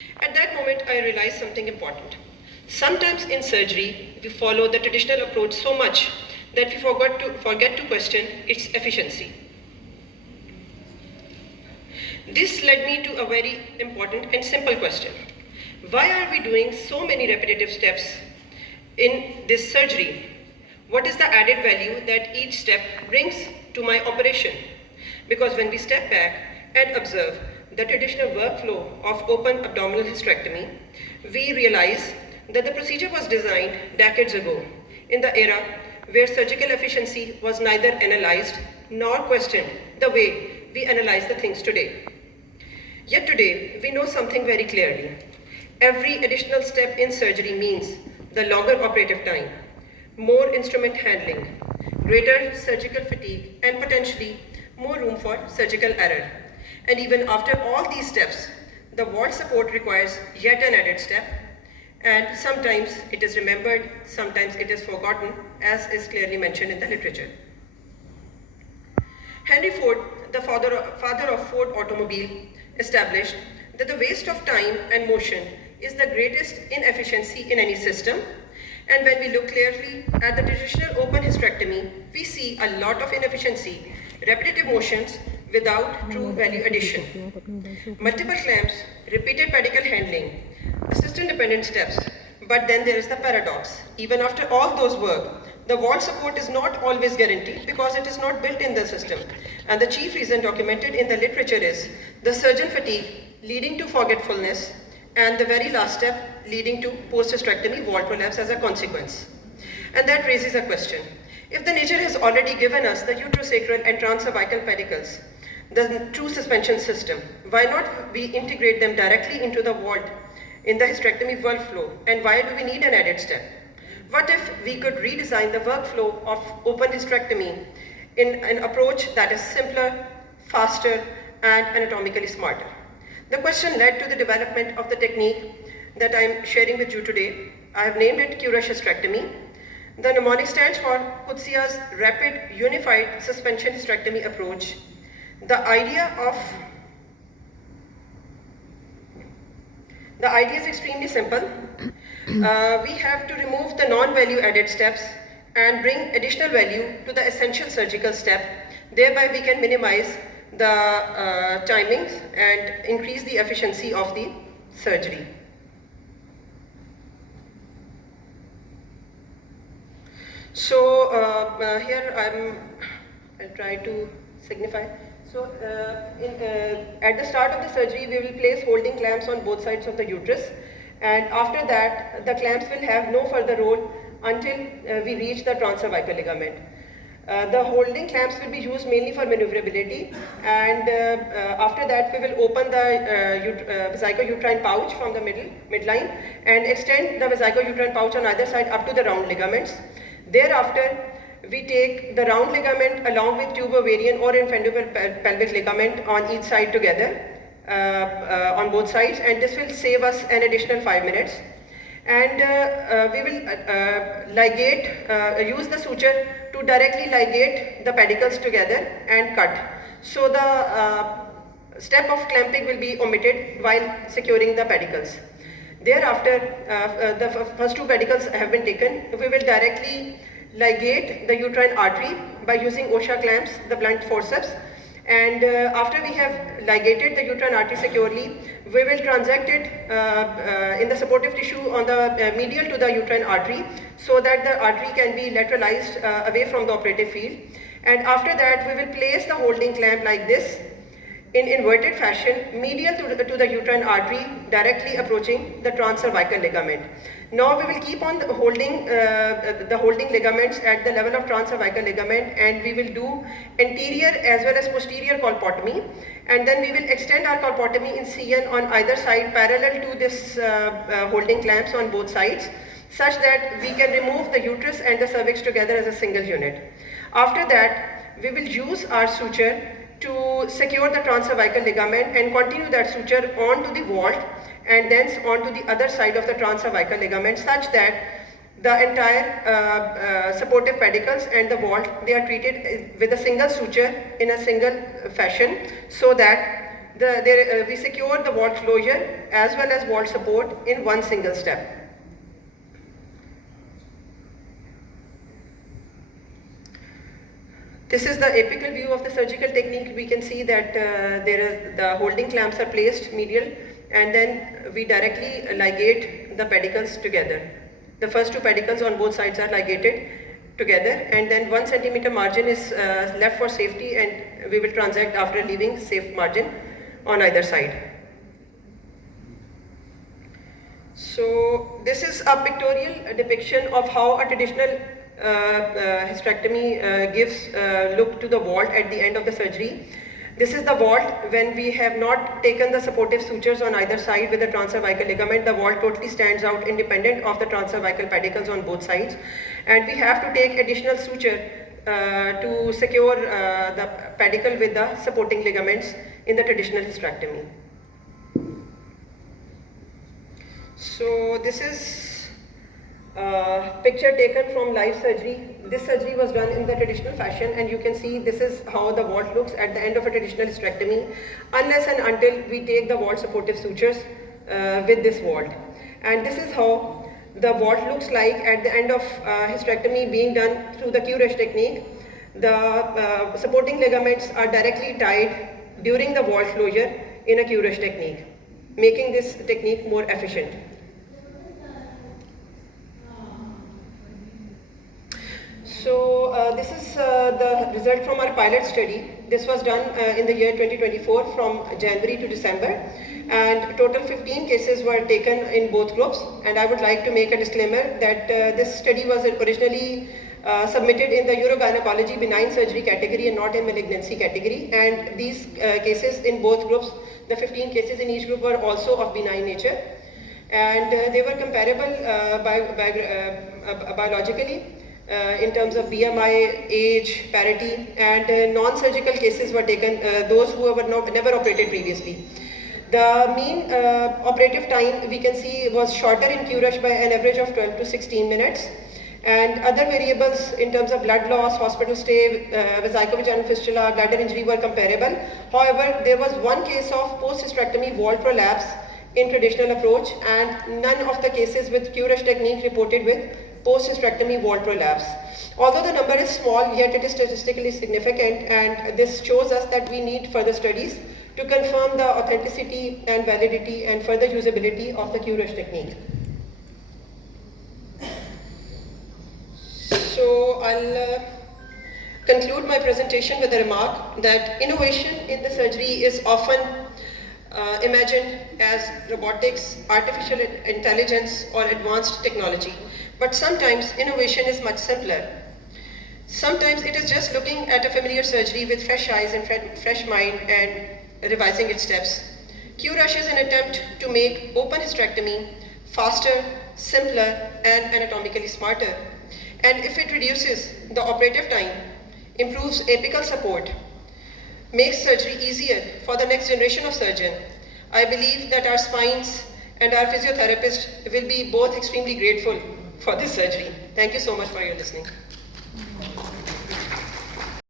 At that moment, I realized something important. Sometimes in surgery, we follow the traditional approach so much that we forget to question its efficiency. This led me to a very important and simple question. Why are we doing so many repetitive steps in this surgery? What is the added value that each step brings to my operation? Because when we step back and observe the traditional workflow of open abdominal hysterectomy, we realize that the procedure was designed decades ago in the era where surgical efficiency was neither analyzed nor questioned the way we analyze the things today. Yet today, we know something very clearly. Every additional step in surgery means the longer operative time, more instrument handling, greater surgical fatigue, and potentially more room for surgical error. And even after all these steps, the wall support requires yet an added step, and sometimes it is remembered, sometimes it is forgotten, as is clearly mentioned in the literature. Henry Ford, the father of Ford Automobile, established that the waste of time and motion is the greatest inefficiency in any system. And when we look clearly at the traditional open hysterectomy, we see a lot of inefficiency, repetitive motions without true value addition. Multiple clamps, repeated pedicle handling, assistant-dependent steps. But then there is the paradox. Even after all those work, the wall support is not always guaranteed because it is not built in the system. And the chief reason documented in the literature is the surgeon fatigue leading to forgetfulness, and the very last step leading to post-hysterectomy wall prolapse as a consequence. And that raises a question. If the nature has already given us the uterosacral and transcervical pedicles, the true suspension system, why not we integrate them directly into the vault in the hysterectomy workflow, and why do we need an added step? What if we could redesign the workflow of open hysterectomy in an approach that is simpler, faster, and anatomically smarter? The question led to the development of the technique that I am sharing with you today. I have named it Qudsia hysterectomy. The mnemonic stands for Qudsia's rapid unified suspension hysterectomy approach. The idea is extremely simple. We have to remove the non-value added steps and bring additional value to the essential surgical step. Thereby we can minimize the timings and increase the efficiency of the surgery. So here I'll try to signify. So at the start of the surgery, we will place holding clamps on both sides of the uterus, and after that the clamps will have no further role until we reach the transcervical ligament. The holding clamps will be used mainly for maneuverability, and after that we will open the vesico-uterine pouch from the midline and extend the vesico-uterine pouch on either side up to the round ligaments. Thereafter, we take the round ligament along with tubo-ovarian or infundibulopelvic ligament on each side together on both sides, and this will save us an additional 5 minutes. And we will use the suture to directly ligate the pedicles together and cut. So the step of clamping will be omitted while securing the pedicles. Thereafter, the first two pedicles have been taken. We will directly ligate the uterine artery by using OSHA clamps, the blunt forceps. And after we have ligated the uterine artery securely, we will transect it in the supportive tissue on the medial to the uterine artery so that the artery can be lateralized away from the operative field. And after that, we will place the holding clamp like this in inverted fashion, medial to the uterine artery, directly approaching the transcervical ligament. Now we will keep on holding the holding ligaments at the level of transcervical ligament, and we will do anterior as well as posterior colpotomy, and then we will extend our colpotomy in CN on either side parallel to this holding clamps on both sides, such that we can remove the uterus and the cervix together as a single unit. After that, we will use our suture to secure the transcervical ligament and continue that suture onto the vault and thence onto the other side of the transcervical ligament, such that the entire supportive pedicles and the vault, they are treated with a single suture in a single fashion, so that we secure the vault closure as well as vault support in one single step. This is the apical view of the surgical technique. We can see that the holding clamps are placed medial, and then we directly ligate the pedicles together. The first two pedicles on both sides are ligated together, and then 1 centimeter margin is left for safety, and we will transact after leaving safe margin on either side. So this is a pictorial depiction of how a traditional hysterectomy gives look to the vault at the end of the surgery. This is the vault when we have not taken the supportive sutures on either side with the transcervical ligament. The vault totally stands out independent of the transcervical pedicles on both sides, and we have to take additional suture to secure the pedicle with the supporting ligaments in the traditional hysterectomy. So this is picture taken from live surgery. This surgery was done in the traditional fashion, and you can see this is how the vault looks at the end of a traditional hysterectomy, unless and until we take the vault supportive sutures with this vault. And this is how the vault looks like at the end of hysterectomy being done through the Qudsia technique. The supporting ligaments are directly tied during the vault closure in a Qudsia technique, making this technique more efficient. So this is the result from our pilot study. This was done in the year 2024 from January to December, and total 15 cases were taken in both groups. And I would like to make a disclaimer that this study was originally submitted in the urogynecology benign surgery category and not in malignancy category. And these cases in both groups, the 15 cases in each group, were also of benign nature, and they were comparable biologically. In terms of BMI, age, parity, and non-surgical cases were taken, those who were never operated previously. The mean operative time we can see was shorter in Qudsia by an average of 12 to 16 minutes. And other variables in terms of blood loss, hospital stay, vesicovaginal fistula, bladder injury were comparable. However, there was one case of post-hysterectomy vault prolapse in traditional approach, and none of the cases with Qudsia technique reported with post-hysterectomy vault prolapse. Although the number is small, yet it is statistically significant, and this shows us that we need further studies to confirm the authenticity and validity and further usability of the Qudsia technique. So I'll conclude my presentation with a remark that innovation in the surgery is often imagined as robotics, artificial intelligence, or advanced technology. But sometimes innovation is much simpler. Sometimes it is just looking at a familiar surgery with fresh eyes and fresh mind and revising its steps. Qudsia is an attempt to make open hysterectomy faster, simpler, and anatomically smarter. And if it reduces the operative time, improves apical support, makes surgery easier for the next generation of surgeon, I believe that our spines and our physiotherapists will be both extremely grateful for this surgery. Thank you so much for your listening.